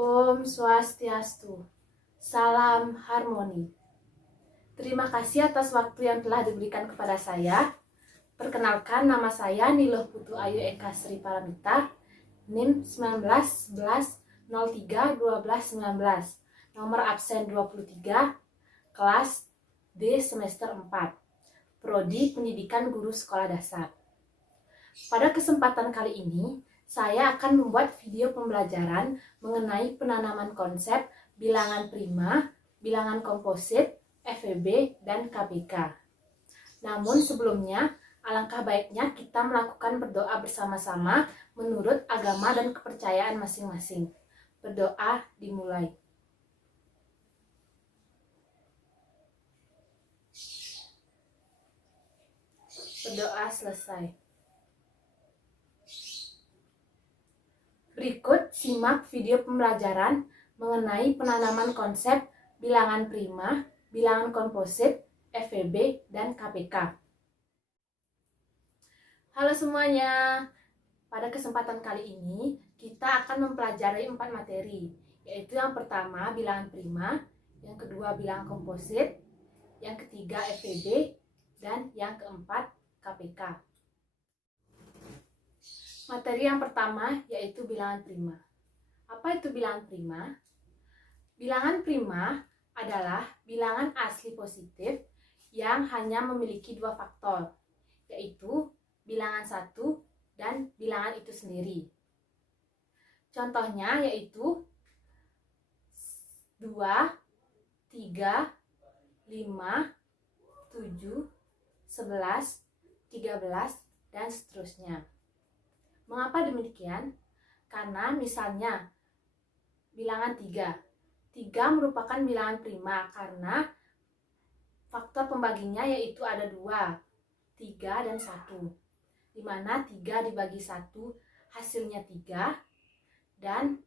Om Swastiastu, salam harmoni. Terima kasih atas waktu yang telah diberikan kepada saya. Perkenalkan, nama saya Niloh Putu Ayu Eka Sri Paramita, NIM 19 11 03 12 19, nomor absen 23, kelas D semester 4, Prodi Pendidikan Guru Sekolah Dasar. Pada kesempatan kali ini, saya akan membuat video pembelajaran mengenai penanaman konsep bilangan prima, bilangan komposit, FEB, dan KBK. Namun sebelumnya, alangkah baiknya kita melakukan berdoa bersama-sama menurut agama dan kepercayaan masing-masing. Berdoa dimulai. Berdoa selesai. Berikut simak video pembelajaran mengenai penanaman konsep bilangan prima, bilangan komposit, FEB, dan KBK. Halo semuanya, pada kesempatan kali ini kita akan mempelajari 4 materi, yaitu yang pertama bilangan prima, yang kedua bilangan komposit, yang ketiga FEB, dan yang keempat KBK. Materi yang pertama yaitu bilangan prima. Apa itu bilangan prima? Bilangan prima adalah bilangan asli positif yang hanya memiliki 2 faktor, yaitu bilangan 1 dan bilangan itu sendiri. Contohnya yaitu 2, 3, 5, 7, 11, 13, dan seterusnya. Mengapa demikian? Karena misalnya bilangan 3. 3 merupakan bilangan prima karena faktor pembaginya yaitu ada 2, 3 dan 1. Di mana 3 dibagi 1 hasilnya 3 dan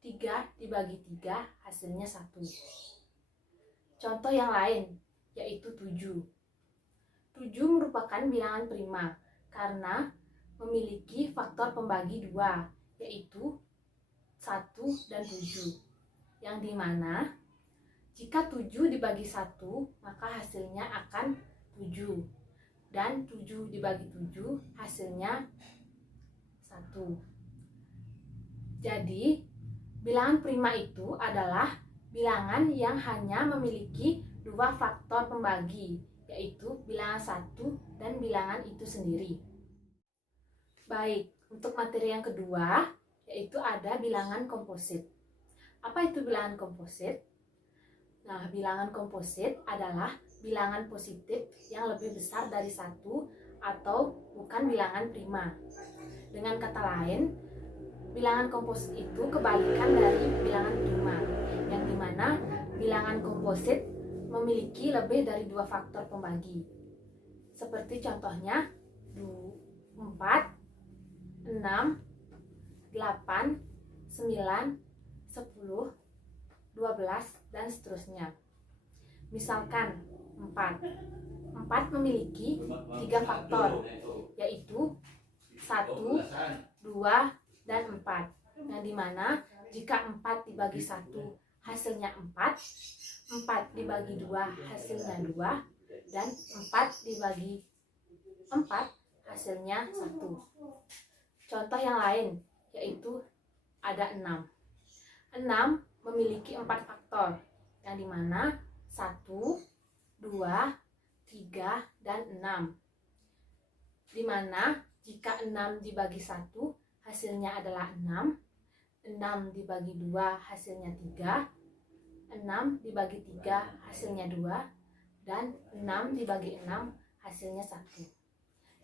3 dibagi 3 hasilnya 1. Contoh yang lain yaitu 7. 7 merupakan bilangan prima karena memiliki faktor pembagi 2, yaitu 1 dan 7. Yang dimana jika 7 dibagi 1, maka hasilnya akan 7. Dan 7 dibagi 7, hasilnya 1. Jadi, bilangan prima itu adalah bilangan yang hanya memiliki 2 faktor pembagi, yaitu bilangan 1 dan bilangan itu sendiri. Baik, untuk materi yang kedua, yaitu ada bilangan komposit. Apa itu bilangan komposit? Nah, bilangan komposit adalah bilangan positif yang lebih besar dari 1 atau bukan bilangan prima. Dengan kata lain, bilangan komposit itu kebalikan dari bilangan prima, yang dimana bilangan komposit memiliki lebih dari 2 faktor pembagi. Seperti contohnya 4, 6, 8, 9, 10, 12, dan seterusnya. Misalkan 4 memiliki 3 faktor, yaitu 1, 2, dan 4. Yang dimana jika 4 dibagi 1 hasilnya 4, 4 dibagi 2 hasilnya 2, dan 4 dibagi 4 hasilnya 1. Contoh yang lain yaitu ada 6. 6 memiliki 4 faktor, yang dimana 1, 2, 3, dan 6. Dimana jika 6 dibagi 1 hasilnya adalah 6, 6 dibagi 2 hasilnya 3, 6 dibagi 3 hasilnya 2, dan 6 dibagi 6 hasilnya 1.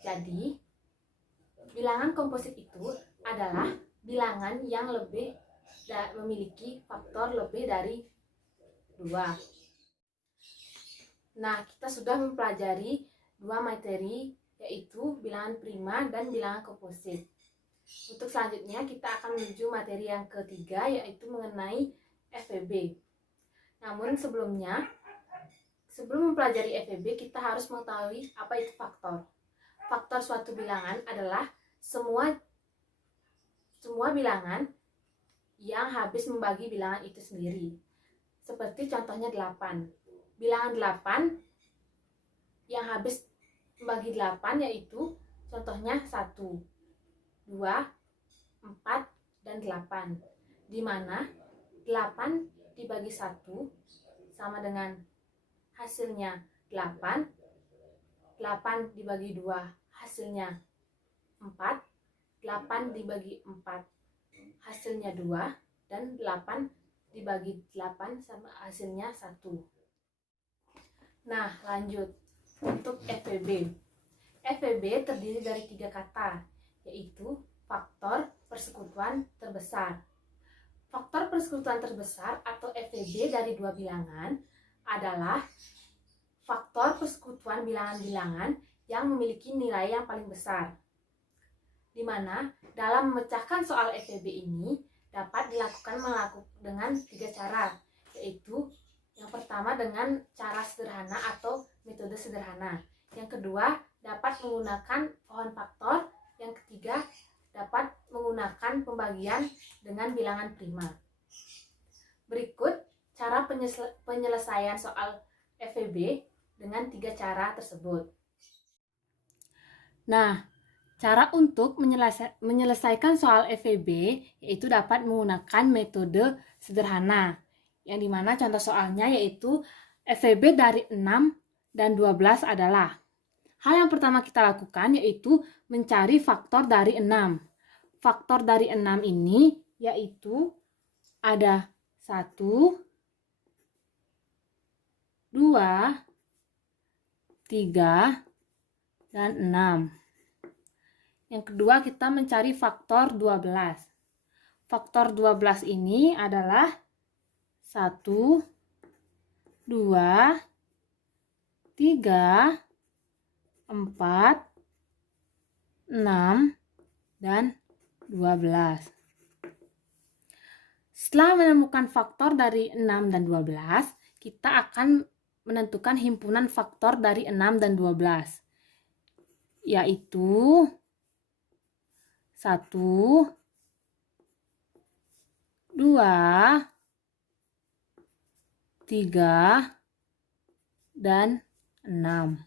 Jadi, bilangan komposit itu adalah bilangan yang memiliki faktor lebih dari 2. Nah, kita sudah mempelajari 2 materi, yaitu bilangan prima dan bilangan komposit. Untuk selanjutnya kita akan menuju materi yang ketiga, yaitu mengenai FEB. Namun sebelum mempelajari FEB, kita harus mengetahui apa itu faktor. Faktor suatu bilangan adalah semua bilangan yang habis membagi bilangan itu sendiri. Seperti contohnya 8. Bilangan 8 yang habis membagi 8 yaitu contohnya 1, 2, 4, dan 8. Di mana 8 dibagi 1 sama dengan hasilnya 8, 8 dibagi 2 hasilnya 4, 8 dibagi 4 hasilnya 2, dan 8 dibagi 8 sama hasilnya 1. Nah, lanjut untuk FVB. FVB terdiri dari 3 kata, yaitu faktor persekutuan terbesar. Faktor persekutuan terbesar atau FVB dari dua bilangan adalah faktor persekutuan bilangan-bilangan yang memiliki nilai yang paling besar. Di mana dalam memecahkan soal FVB ini dapat dilakukan dengan 3 cara, yaitu yang pertama dengan cara sederhana atau metode sederhana. Yang kedua dapat menggunakan pohon faktor. Yang ketiga dapat menggunakan pembagian dengan bilangan prima. Berikut cara penyelesaian soal FVB dengan 3 cara tersebut. Nah, cara untuk menyelesaikan soal FVB yaitu dapat menggunakan metode sederhana, yang dimana contoh soalnya yaitu FVB dari 6 dan 12 adalah. Hal yang pertama kita lakukan yaitu mencari faktor dari 6. Faktor dari 6 ini yaitu ada 1, 2, 3, dan 6. Yang kedua kita mencari faktor 12. Faktor 12 ini adalah 1, 2, 3, 4, 6, dan 12. Setelah menemukan faktor dari 6 dan 12, kita akan menentukan himpunan faktor dari 6 dan 12, yaitu 1, 2, 3, dan 6.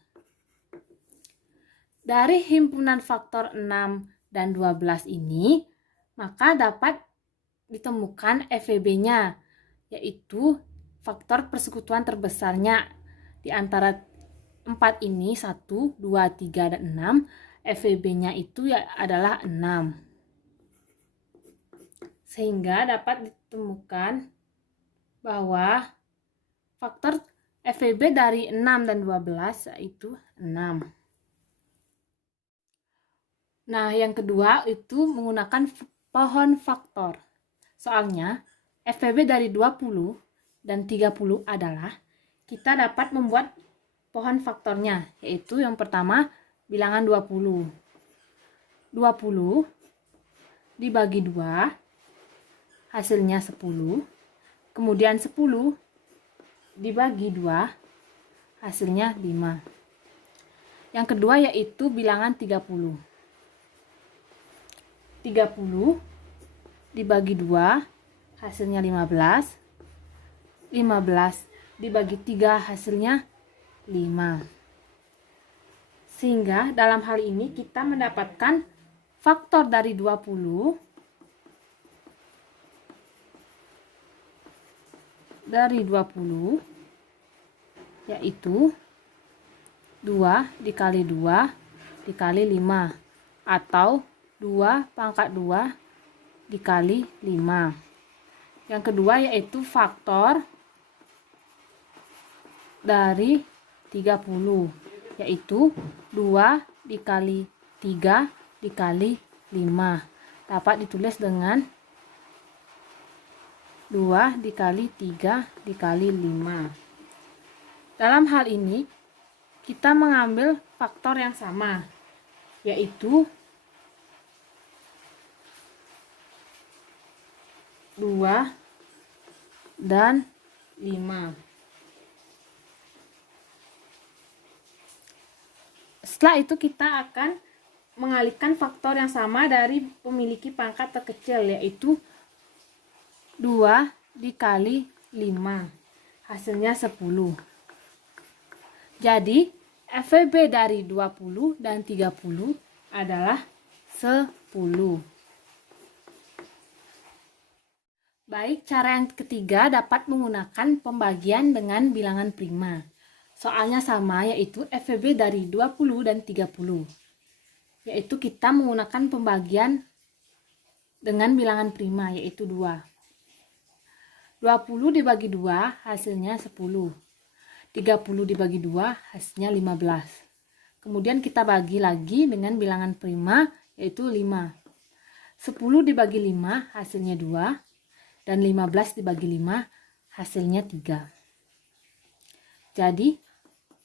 Dari himpunan faktor 6 dan 12 ini, maka dapat ditemukan FVB-nya, yaitu faktor persekutuan terbesarnya di antara 4 ini, 1, 2, 3, dan 6, FVB-nya itu adalah 6. Sehingga dapat ditemukan bahwa faktor FVB dari 6 dan 12 yaitu 6. Nah, yang kedua itu menggunakan pohon faktor. Soalnya FVB dari 20 dan 30 adalah kita dapat membuat pohon faktornya, yaitu yang pertama bilangan 20. 20 dibagi 2 hasilnya 10. Kemudian 10 dibagi 2 hasilnya 5. Yang kedua yaitu bilangan 30. 30 dibagi 2 hasilnya 15. 15 dibagi 3 hasilnya 5. Sehingga dalam hal ini kita mendapatkan faktor dari 20 yaitu 2 dikali 2 dikali 5 atau 2 pangkat 2 dikali 5. Yang kedua yaitu faktor dari 30, yaitu 2 dikali 3 dikali 5. Dapat ditulis dengan 2 dikali 3 dikali 5. Dalam hal ini kita mengambil faktor yang sama, yaitu 2 dan 5. Setelah itu kita akan mengalihkan faktor yang sama dari memiliki pangkat terkecil, yaitu 2 dikali 5, hasilnya 10. Jadi FVB dari 20 dan 30 adalah 10. Baik, cara yang ketiga dapat menggunakan pembagian dengan bilangan prima. Soalnya sama, yaitu FVB dari 20 dan 30. Yaitu kita menggunakan pembagian dengan bilangan prima, yaitu 2. 20 dibagi 2 hasilnya 10. 30 dibagi 2 hasilnya 15. Kemudian kita bagi lagi dengan bilangan prima, yaitu 5. 10 dibagi 5 hasilnya 2. Dan 15 dibagi 5 hasilnya 3. Jadi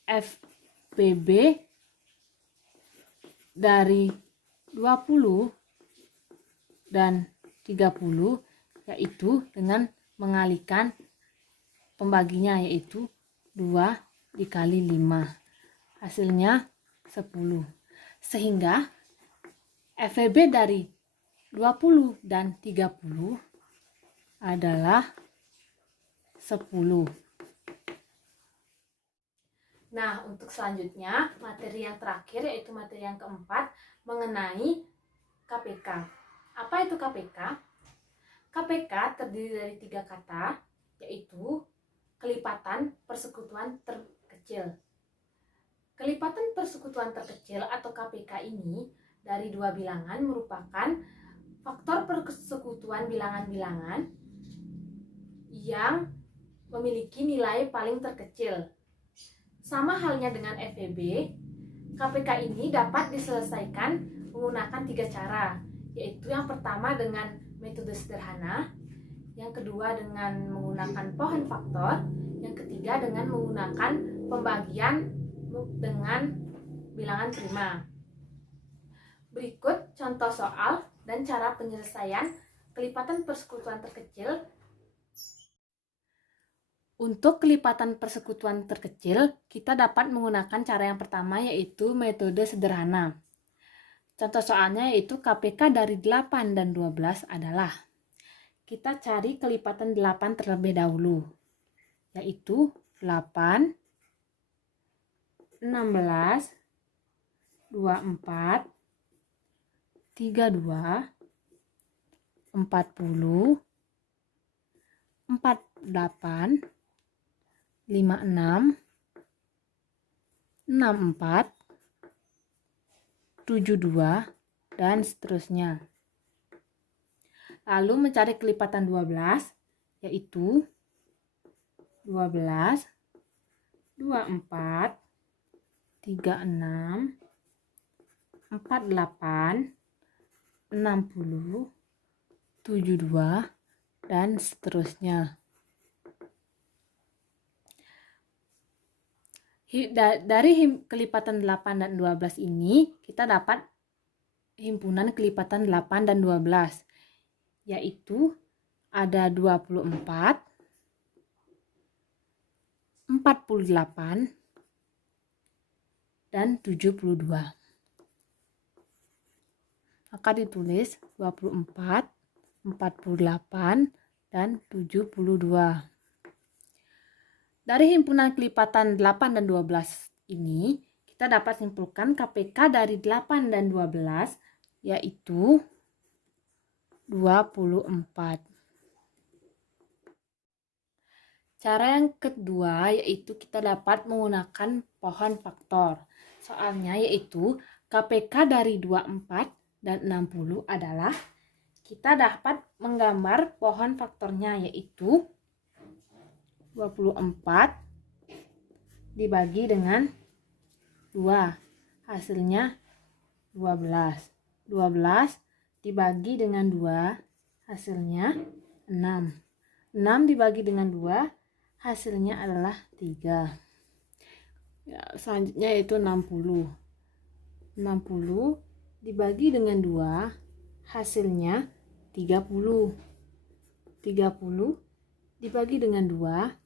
FVB dari 20 dan 30 yaitu dengan mengalihkan pembaginya, yaitu 2 dikali 5, hasilnya 10. Sehingga FVB dari 20 dan 30 adalah 10. Nah, untuk selanjutnya, materi yang terakhir yaitu materi yang keempat mengenai KPK. Apa itu KPK? KPK terdiri dari 3 kata, yaitu kelipatan persekutuan terkecil. Kelipatan persekutuan terkecil atau KPK ini dari 2 bilangan merupakan faktor persekutuan bilangan-bilangan yang memiliki nilai paling terkecil. Sama halnya dengan FVB, KPK ini dapat diselesaikan menggunakan 3 cara, yaitu yang pertama dengan metode sederhana, yang kedua dengan menggunakan pohon faktor, yang ketiga dengan menggunakan pembagian dengan bilangan prima. Berikut contoh soal dan cara penyelesaian kelipatan persekutuan terkecil. Untuk kelipatan persekutuan terkecil, kita dapat menggunakan cara yang pertama, yaitu metode sederhana. Contoh soalnya yaitu KPK dari 8 dan 12 adalah, kita cari kelipatan 8 terlebih dahulu, yaitu 8, 16, 24, 32, 40, 48, 56, 64, 72, dan seterusnya. Lalu mencari kelipatan 12, yaitu 12, 24, 36, 48, 60, 72, dan seterusnya. Dari kelipatan 8 dan 12 ini, kita dapat himpunan kelipatan 8 dan 12, yaitu ada 24, 48, dan 72. Maka ditulis 24, 48, dan 72. Dari himpunan kelipatan 8 dan 12 ini, kita dapat simpulkan KPK dari 8 dan 12 yaitu 24. Cara yang kedua yaitu kita dapat menggunakan pohon faktor. Soalnya yaitu KPK dari 24 dan 60 adalah, kita dapat menggambar pohon faktornya, yaitu 24 dibagi dengan 2, hasilnya 12. 12 dibagi dengan 2, hasilnya 6. 6 dibagi dengan 2, hasilnya adalah 3. Ya, selanjutnya yaitu 60. 60 dibagi dengan 2, hasilnya 30. 30 dibagi dengan 2,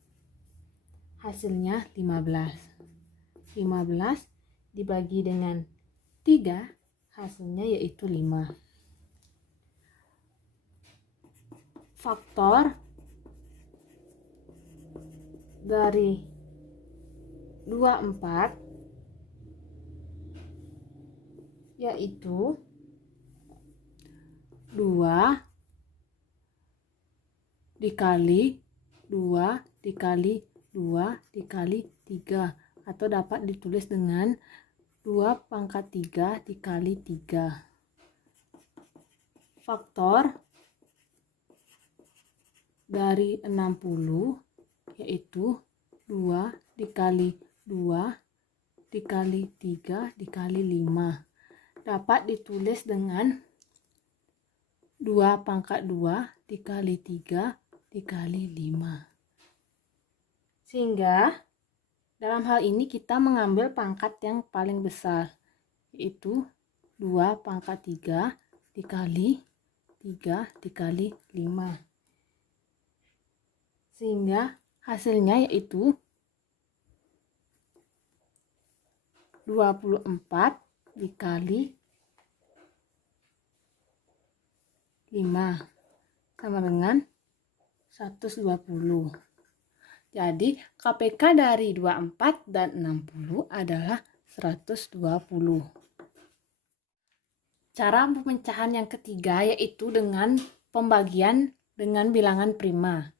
hasilnya 15. 15 dibagi dengan 3, hasilnya yaitu 5. faktor dari 24 yaitu 2 dikali 2 dikali 2 dikali 3, atau dapat ditulis dengan 2 pangkat 3 dikali 3. Faktor dari 60 yaitu 2 dikali 2 dikali 3 dikali 5, dapat ditulis dengan 2 pangkat 2 dikali 3 dikali 5. Sehingga dalam hal ini kita mengambil pangkat yang paling besar, yaitu 2 pangkat 3 dikali 3 dikali 5. Sehingga hasilnya yaitu 24 dikali 5 sama dengan 120. Jadi KPK dari 24 dan 60 adalah 120. Cara pemecahan yang ketiga yaitu dengan pembagian dengan bilangan prima.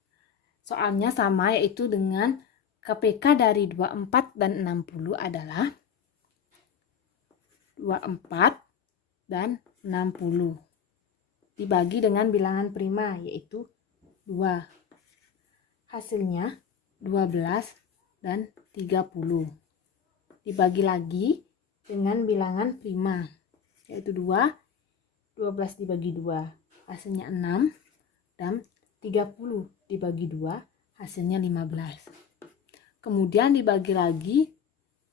Soalnya sama, yaitu dengan KPK dari 24 dan 60 adalah 24 dan 60 dibagi dengan bilangan prima yaitu 2. Hasilnya 12 dan 30. Dibagi lagi dengan bilangan prima yaitu 2, 12 dibagi 2 hasilnya 6, dan 30 dibagi 2 hasilnya 15. Kemudian dibagi lagi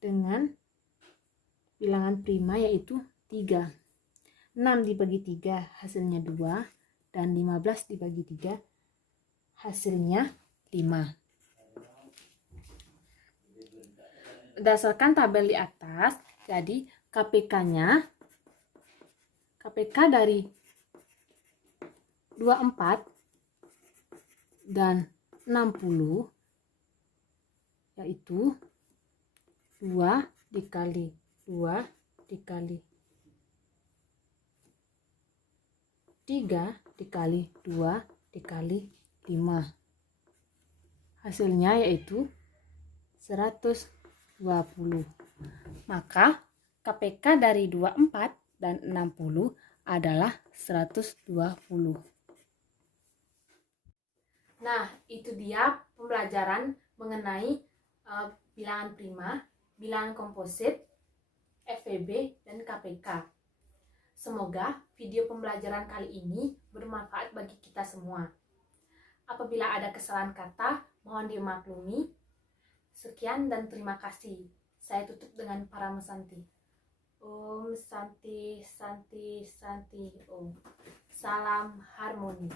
dengan bilangan prima yaitu 3. 6 dibagi 3 hasilnya 2, dan 15 dibagi 3 hasilnya 5. Berdasarkan tabel di atas, jadi KPK dari 24 dan 60 yaitu 2 dikali 2 dikali 3 dikali 2 dikali 5. Hasilnya yaitu 120. Maka KPK dari 24 dan 60 adalah 120. Nah, itu dia pembelajaran mengenai bilangan prima, bilangan komposit, FVB, dan KPK. Semoga video pembelajaran kali ini bermanfaat bagi kita semua. Apabila ada kesalahan kata, mohon dimaklumi. Sekian dan terima kasih. Saya tutup dengan Parama Santi. Om Santi Santi Santi Om. Salam harmoni.